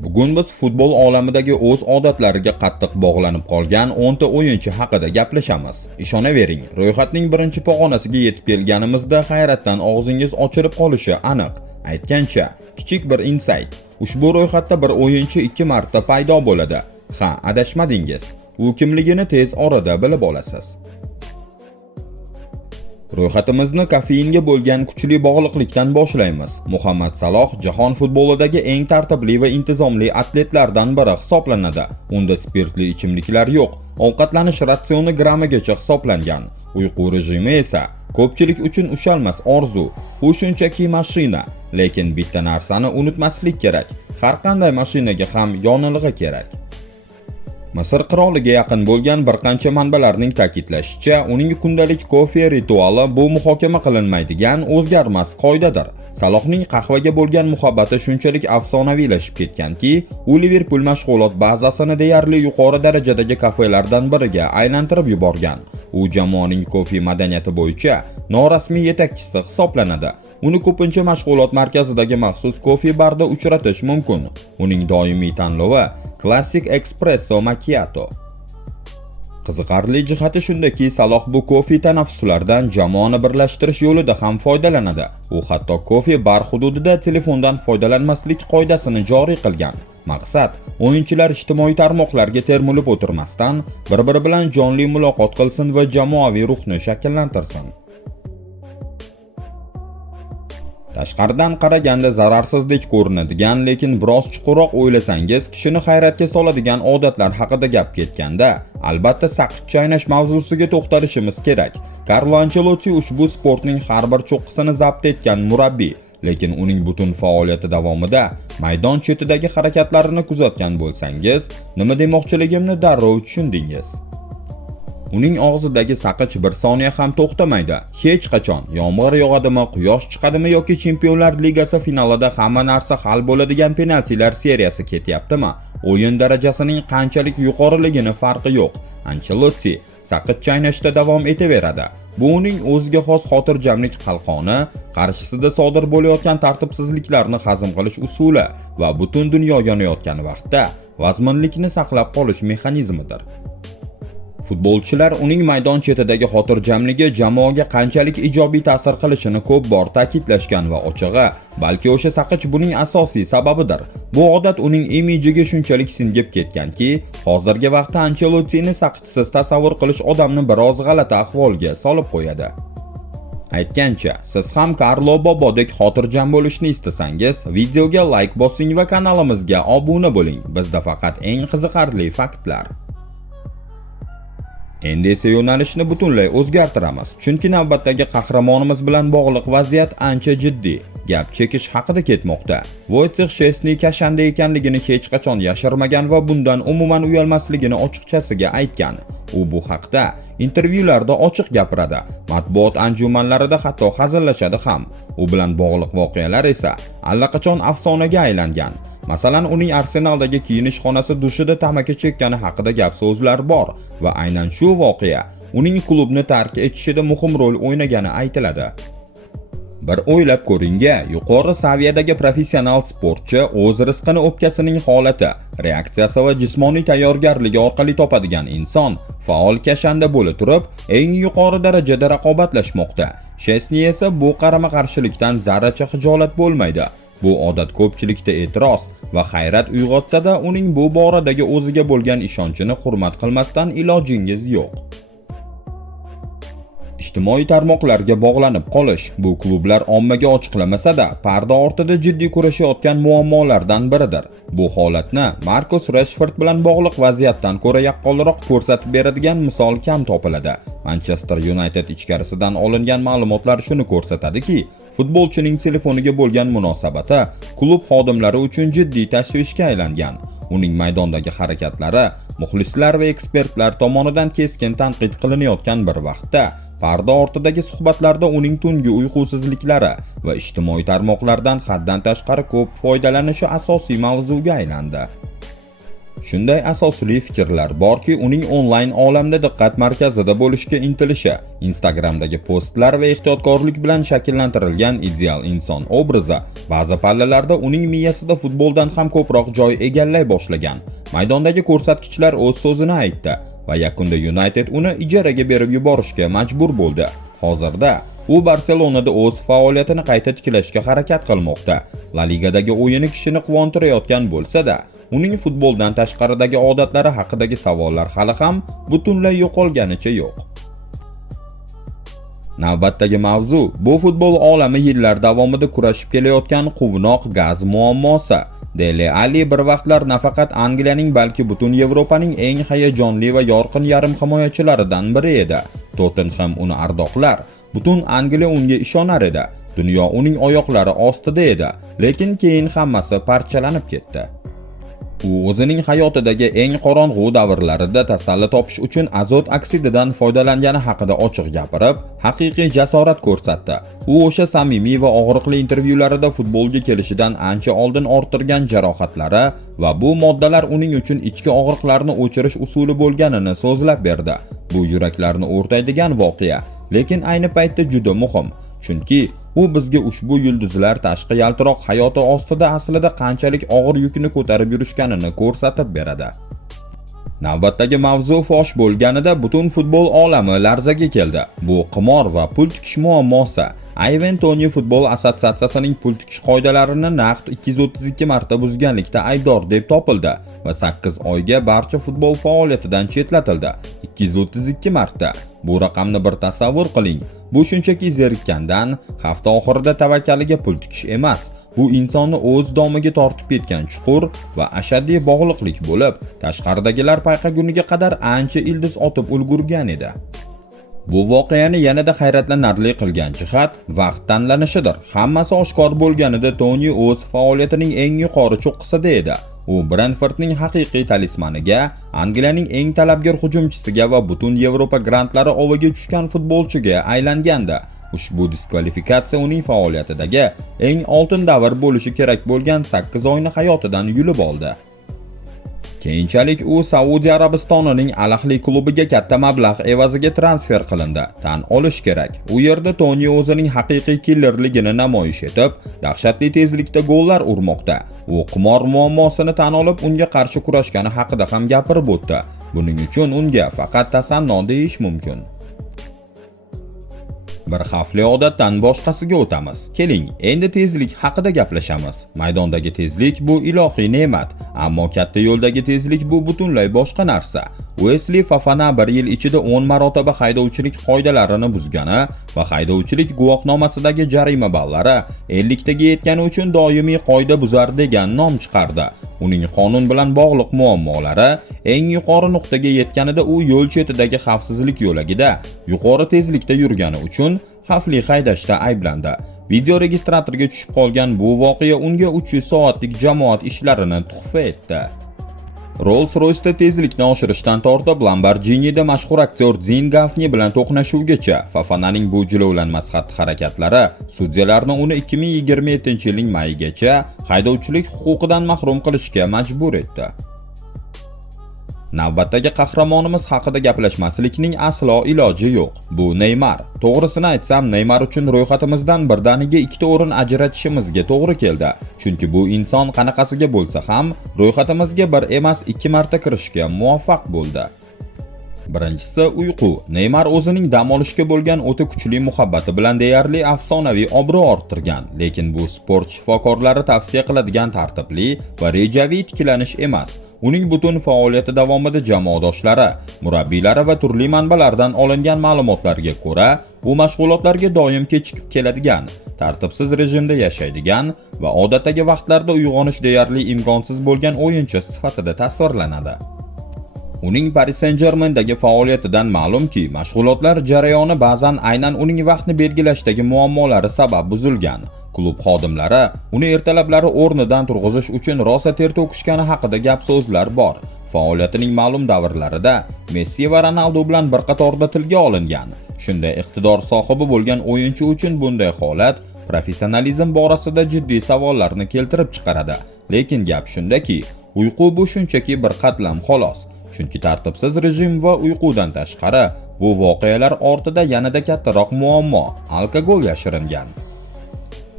Bugun biz futbol olamidagi o'z odatlariga qattiq bog'lanib qolgan 10 ta o'yinchi haqida gaplashamiz. Ishonavering, ro'yxatning birinchi pog'onasiga yetib kelganimizda hayratdan og'zingiz ochilib qolishi aniq. Aytgancha, kichik bir insight. Ushbu ro'yxatda bir o'yinchi 2 marta paydo bo'ladi. Ha, adashmadingiz. U kimligini tez orada bilib olasiz. Ro'yxatimizni kofeinga bo'lgan kuchli bog'liqlikdan boshlaymiz. Muhammad Saloh jahon futbolidagi eng tartibli va intizomli atletlardan biri hisoblanadi. Unda spirtli ichimliklar yo'q. Ovqatlanish ratsioni grammigacha hisoblangan. Uyqu rejimi esa ko'pchilik uchun ushalmas orzu. U shunchaki mashina, lekin bitta narsani unutmaslik kerak. Har qanday mashinaga ham yonilg'i kerak. Misr qiroliga yaqin bo'lgan bir qancha manbalarning ta'kidlashicha, uning kundalik kofe rituali bu muhokama qilinmaydigan o'zgarmas qoidadir. Salohning qahvaga bo'lgan muhabbati shunchalik afsonaviylashib ketganki, u Liverpool mashg'ulot bazasini deyarli yuqori darajadagi kafelardan biriga aylantirib yuborgan. U jamoaning kofe madaniyati bo'yicha norasmiy yetakchisi hisoblanadi. Uni ko'pincha mashg'ulot markazidagi maxsus kofe barda uchratish mumkin. Uning doimiy tanlovi Classic Espresso Macchiato. Qiziqarli jihati shundaki, Saloh bu kofe tanaffuslardan jamoani birlashtirish yo'lida ham foydalanadi. U hatto kofe bar hududida telefondan foydalanmaslik qoidasini joriy qilgan. Maqsad, o'yinchilar ijtimoiy tarmoqlarga termulib o'tirmasdan, bir-biri bilan jonli muloqot qilsin va jamoaviy ruhni shakllantirsin. Tashqaridan qaraganda zararsizdek ko'rinadigan, lekin biroz chuqurroq o'ylasangiz, kishini hayratga soladigan odatlar haqida gap ketganda, albatta saqich chaynash mavzusiga to'xtalishimiz kerak. Carlo Ancelotti ushbu sportning har bir cho'qqisini zabt etgan murabbiy, lekin uning butun faoliyati davomida maydon chetidagi harakatlarini kuzatgan bo'lsangiz, nima demoqchiligimni darrov tushundingiz. Uning og'zidagi saqich bir soniya ham to'xtamaydi. Hech qachon yomg'ir yog'adimi, quyosh chiqadimi yoki Chempionlar Ligasi finalida hamma narsa hal bo'ladigan penaltilar seriyasi ketyaptimi, o'yin darajasining qanchalik yuqoriligini farqi yo'q. Ancelotti saqich chaynashda davom etaveradi. Bu uning o'ziga xos xotirjamlik qalqoni, qarshisida sodir bo'layotgan tartibsizliklarni hazm qilish usuli va butun dunyo yonayotgan vaqtda vazminlikni saqlab qolish mexanizmidir. Futbolchilar uning maydon chetidagi xotirjamligi jamoaga qanchalik ijobiy ta'sir qilishini ko'p bor ta'kidlashgan va ochig'i, balki o'sha saqich buning asosiy sababidir. Bu odat uning imijiga shunchalik singib ketganki, hozirgi vaqtda Ancelottini saqichsiz tasavvur qilish odamni biroz g'alati ahvolga solib qo'yadi. Aytgancha, siz ham Carlo Bobodek xotirjam bo'lishni istasangiz, videoga like bosing va kanalimizga obuna bo'ling. Bizda faqat eng qiziqarli faktlar. Endi esa yo'nalishni butunlay o'zgartiramiz, chunki navbatdagi qahramonimiz bilan bog'liq vaziyat ancha jiddiy. Gap chekish haqida ketmoqda. Wojciech Szczesny kashanda ekanligini hech qachon yashirmagan va bundan umuman uyalmasligini ochiqchasiga aytgan. U bu haqda intervyularda ochiq gapiradi, matbuot anjumanlarida hatto hazillashadi ham. U bilan bog'liq voqealar esa allaqachon afsonaga aylangan. Masalan, uning Arsenaldagi kiyinish xonasi dushida tamaki chekkani haqida gap so'zlar bor va aynan shu voqea uning klubni tark etishida muhim rol o'ynagani aytiladi. Bir o'ylab ko'ringa, yuqori saviyadagi professional sportchi o'z rizqini o'pkasining holati, reaksiyasi va jismoniy tayyorgarligi orqali topadigan inson faol kashanda bo'la turib, eng yuqori darajada raqobatlashmoqda. Szczesny esa bu qarama-qarshilikdan zarracha xijolat bo'lmaydi. Bu odat ko'pchilikda e'tiroz va hayrat uyg'otsa-da, uning bu boradagi o'ziga bo'lgan ishonchini hurmat qilmasdan ilojingiz yo'q. Ijtimoiy tarmoqlarga bog'lanib qolish bu klublar ommaga ochiqlamasa-da, parda ortida jiddiy kurashayotgan muammolardan biridir. Bu holatni Marcus Rashford bilan bog'liq vaziyatdan ko'ra yaqqolroq ko'rsatib beradigan misol kam topiladi. Manchester United ichkarisidan olingan ma'lumotlar shuni ko'rsatadiki, futbolchining telefoniga bo'lgan munosabati klub xodimlari uchun jiddiy tashvishga aylangan. Uning maydondagi harakatlari muxlislar va ekspertlar tomonidan keskin tanqid qilinayotgan bir vaqtda, parda ortidagi suhbatlarda uning tungi uyqusizliklari va ijtimoiy tarmoqlardan haddan tashqari ko'p foydalanishi asosiy mavzuga aylandi. Shunday asosli fikrlar borki, uning onlayn olamda diqqat markazida bo'lishga intilishi, Instagramdagi postlar va ehtiyotkorlik bilan shakllantirilgan ideal inson obrazi ba'zi pallalarda uning miyasida futboldan ham ko'proq joy egallay boshlagan. Maydondagi ko'rsatkichlar o'z so'zini aytdi va yakunda United uni ijaraga berib yuborishga majbur bo'ldi. Hozirda u Barselonada o'z faoliyatini qayta tiklashga harakat qilmoqda. La Ligadagi o'yini kishini quvontirayotgan bo'lsa-da, uning futboldan tashqaridagi odatlari haqidagi savollar hali ham butunlay yo'qolganicha yo'q. Navbatdagi mavzu bu futbol olami yillar davomida kurashib kelayotgan quvnoq gaz muammosi. Dele Alli bir vaqtlar nafaqat Angliyaning, balki butun Yevropaning eng hayajonli va yorqin yarim himoyachilaridan biri edi. Tottenham uni ardoqlar, butun Angliya unga ishonar edi. Dunyo uning oyoqlari ostida edi, lekin keyin hammasi parchalanib ketdi. U o'zining hayotidagi eng qorong'u davrlarida tasalli topish uchun azot oksididan foydalangani haqida ochiq gapirib, haqiqiy jasorat ko'rsatdi. U o'sha samimiy va og'riqli intervyularida futbolga kelishidan ancha oldin orttirgan jarohatlari va bu moddalar uning uchun ichki og'riqlarni o'chirish usuli bo'lganini so'zlab berdi. Bu yuraklarni o'rtaydigan voqea, lekin ayni paytda juda muhim. Chunki u bizga ushbu yulduzlar tashqi yaltiroq hayoti ostida aslida qanchalik og'ir yukni ko'tarib yurishganini ko'rsatib beradi. Navbatdagi mavzu fosh bo'lganida butun futbol olami larzaga keldi. Bu qimor va pul tikish muammosi. Ivan Toney futbol assotsiatsiyasining pul tikish qoidalarini naqd 232 marta buzganlikda aybdor deb topildi va 8 oyga barcha futbol faoliyatidan chetlatildi. 232 marta. Bu raqamni bir tasavvur qiling. Bu shunchaki zerikkandan, hafta oxirida tavakkaliga pul tikish emas. Bu insonni o'z domiga tortib ketgan chuqur va ashaddiy bog'liqlik bo'lib, tashqaridagilar payqaguniga qadar ancha ildiz otib ulgurgan edi. Bu voqeani yanada hayratlanarli qilgan jihat vaqt tanlanishidir. Hammasi oshkor bo'lganida Toni o'z faoliyatining eng yuqori cho'qqisida edi. U Brentfordning haqiqiy talismaniga, Angliyaning eng talabgor hujumchisiga va butun Yevropa grandlari oviga tushgan futbolchiga aylangandi. Ushbu diskvalifikatsiya uning faoliyatidagi eng oltin davr bo'lishi kerak bo'lgan 8 oyni hayotidan yulib oldi. Keyinchalik u Saudiya Arabistonining Al-Ahli klubiga katta mablag' evaziga transfer qilindi. Tan olish kerak, u yerda Toni o'zining haqiqiy killerligini namoyish etib, dahshatli tezlikda gollar urmoqda. U qimor muammosini tan olib, unga qarshi kurashgani haqida ham gapirib o'tdi. Buning uchun unga faqat tasanno deyish mumkin. Bir xavfli odatdan boshqasiga o'tamiz. Keling, endi tezlik haqida gaplashamiz. Maydondagi tezlik bu ilohiy ne'mat, ammo katta yo'ldagi tezlik bu butunlay boshqa narsa. Wesley Fofana 1 yil ichida 10 marotaba haydovchilik qoidalarini buzgani va haydovchilik guvohnomasidagi jarima ballari 50 taga yetgani uchun doimiy qoida buzar degan nom chiqardi. Uning qonun bilan bog'liq muammolari eng yuqori nuqtaga yetganida u yo'l chetidagi xavfsizlik yo'lagida yuqori tezlikda yurgani uchun xavfli haydashda ayblandi. Video registratorga tushib qolgan bu voqea unga 300 soatlik jamoat ishlarini tuhfa etdi. Rolls-Royce'da tezlikni oshirishdan tortib Lamborghini'da mashhur aktyor Zin Gafni bilan to'qnashuvgacha Fofananing bu jilovlanmas xatti-harakatlari sudyalarni uni 2027-yilning mayigacha haydovchilik huquqidan mahrum qilishga majbur etdi. Navbatdagi qahramonimiz haqida gaplashmaslikning aslo iloji yo'q. Bu Neymar. To'g'risini aytsam, Neymar uchun ro'yxatimizdan birdaniga 2 o'rin ajratishimizga to'g'ri keldi. Chunki bu inson qanaqasiga bo'lsa ham ro'yxatimizga bir emas 2 marta kirishga muvaffaq bo'ldi. Birinchisi uyqu. Neymar o'zining dam olishga bo'lgan o'ta kuchli muhabbati bilan deyarli afsonaviy obro' orttirgan, lekin bu sport shifokorlari tavsiya qiladigan tartibli va rejaviy tiklanish emas. Uning butun faoliyati davomida jamoadoshlari, murabbiylari va turli manbalardan olingan ma'lumotlarga ko'ra, u mashg'ulotlarga doim kechikib keladigan, tartibsiz rejimda yashaydigan va odatdagi vaqtlarda uyg'onish deyarli imkonsiz bo'lgan o'yinchi sifatida tasvirlanadi. Uning Paris Saint-Germaindagi faoliyatidan ma'lumki, mashg'ulotlar jarayoni ba'zan aynan uning vaqtni belgilashdagi muammolari sabab buzilgan. Klub xodimlari uni ertalablari o'rnidan turg'izish uchun rosa ter to'kishgani haqida gap so'zlar bor. Faoliyatining ma'lum davrlarida Messi va Ronaldo bilan bir qatorda tilga olingan. Shunday iqtidor sohibi bo'lgan o'yinchi uchun bunday holat professionalizm borasida jiddiy savollarni keltirib chiqaradi. Lekin gap shundaki, Uyqu bu shunchaki bir qatlam xolos. Chunki tartibsiz rejim va uyqudan tashqari bu voqealar ortida yanada kattaroq muammo – alkogol yashiringan.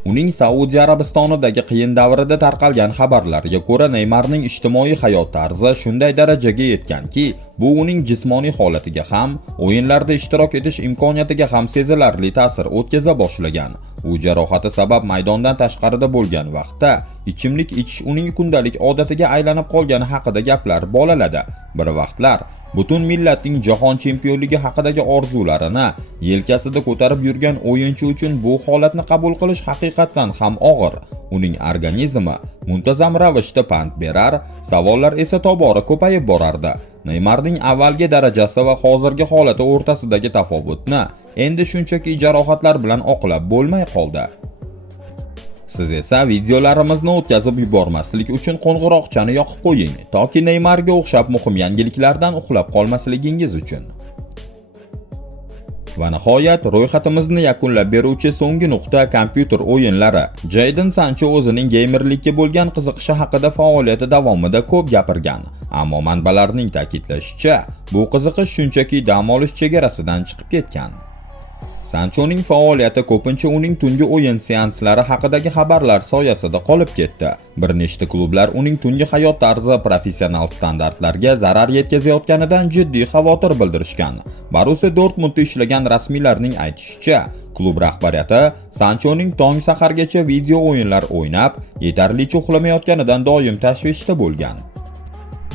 Uning Saudiya Arabistonidagi qiyin davrida tarqalgan xabarlarga ko'ra, Neymarning ijtimoiy hayot tarzi shunday darajaga yetganki, bu uning jismoniy holatiga ham, o'yinlarda ishtirok etish imkoniyatiga ham sezilarli ta'sir o'tkaza boshlagan. U jarohati sabab maydondan tashqarida bo'lgan vaqtda ichimlik ichish uning kundalik odatiga aylanib qolgani haqida gaplar bolaladi. Bir vaqtlar butun millatning jahon chempionligi haqidagi orzularini yelkasida ko'tarib yurgan o'yinchi uchun bu holatni qabul qilish haqiqatdan ham og'ir. Uning organizmi muntazam ravishda pand berar, savollar esa tobora ko'payib borardi. Neymarning avvalgi darajasi va hozirgi holati o'rtasidagi tafovutni endi shunchaki jarohatlar bilan oqlab bo'lmay qoldi. Siz esa videolarimizni o'tkazib yubormaslik uchun qo'ng'iroqchani yoqib qo'ying, toki Neymarga o'xshab muhim yangiliklardan uxlab qolmasligingiz uchun. Va nihoyat ro'yxatimizni yakunlab beruvchi so'nggi nuqta – kompyuter o'yinlari. Jayden Sancho o'zining geymerlikka bo'lgan qiziqishi haqida faoliyati davomida ko'p gapirgan, ammo manbalarning ta'kidlashicha, bu qiziqish shunchaki dam olish chegarasidan chiqib ketgan. Sanchoning faoliyati ko'pincha uning tungi o'yin seanslari haqidagi xabarlar soyasida qolib ketdi. Bir nechta klublar uning tungi hayot tarzi professional standartlarga zarar yetkazayotganidan jiddiy xavotir bildirishgan. Borussia Dortmundda ishlagan rasmiylarning aytishicha, klub rahbariyati Sanchoning tong sahargacha video o'yinlar o'ynab, yetarlicha uxlamayotganidan doim tashvishda bo'lgan.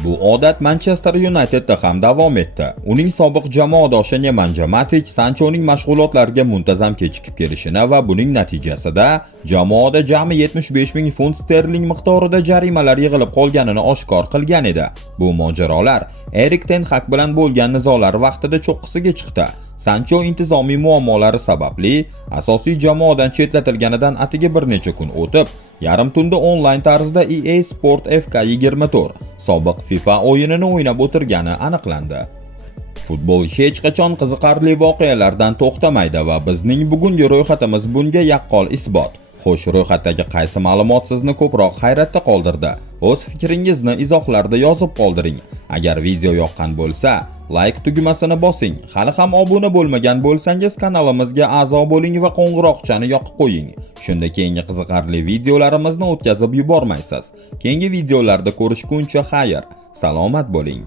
Bu odat Manchester Unitedda ham davom etdi. Uning sobiq jamoadoshi Nemanja Matic Sanchoning mashg'ulotlarga muntazam kechikib kelishini va buning natijasida jamoada jami 75 ming funt sterling miqdorida jarimalar yig'ilib qolganini oshkor qilgan edi. Bu mojarolar Erik ten Hag bilan bo'lgan nizolar vaqtida cho'qqisiga chiqdi. Sancho intizomiy muammolari sababli asosiy jamoadan chetlatilganidan atigi bir necha kun o'tib, yarim tunda onlayn tarzda EA Sport FK24 sobiq FIFA o'yinini o'ynab o'tirgani aniqlandi. Futbol hech qachon qiziqarli voqealardan to'xtamaydi va bizning bugungi ro'yxatimiz bunga yaqqol isbot. Xo'sh, ro'yxatdagi qaysi ma'lumot sizni ko'proq hayratda qoldirdi? O'z fikringizni izohlarda yozib qoldiring. Agar video yoqqan bo'lsa, like tugmasini bosing. Hali ham obuna bo'lmagan bo'lsangiz, kanalimizga a'zo bo'ling va qo'ng'iroqchani yoqib qo'ying. Shunda keyingi qiziqarli videolarimizni o'tkazib yubormaysiz. Keyingi videolarda ko'rishguncha xayr, salomat bo'ling.